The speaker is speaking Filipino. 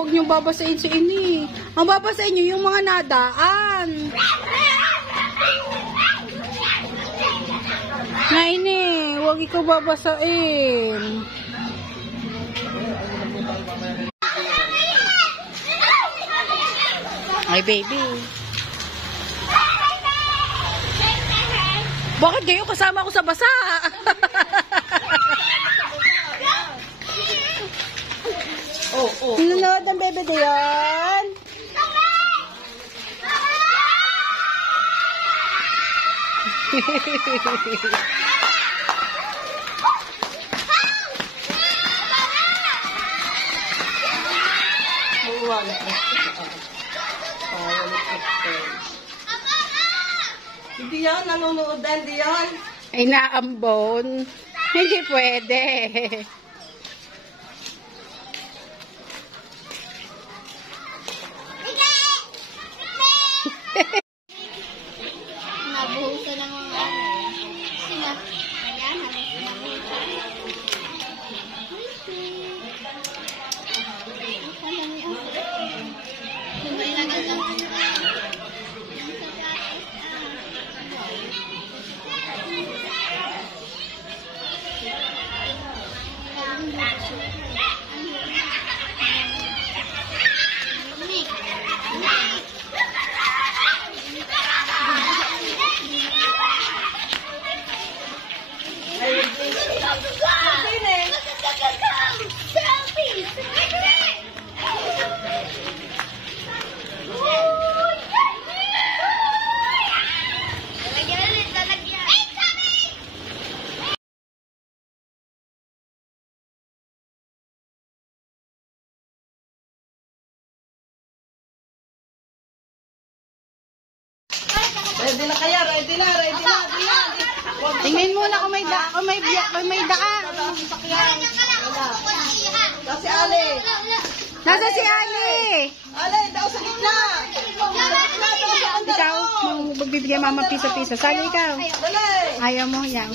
Huwag niyong babasahin si ini. Ang babasahin niyo yung mga nadaan. Na ini, huwag ikaw babasahin. Ay, baby. Bakit kayo kasama ko sa basa? Nanonood ang bebe diyan. Hindi yan, nanonood din, hindi yan. Ay, naambon. Hindi pwede. Nabuhusan ng mga ano. Sila. Ayan, nabuhusan. Ready na kaya, ready na. Tingnan muna kung may daan. Kasi Ali. Nasa si Ali. Ali, daw sa gitna. Ikaw, magbibigay mama piso-piso. Sali ikaw. Dali. Ayaw mo, yan.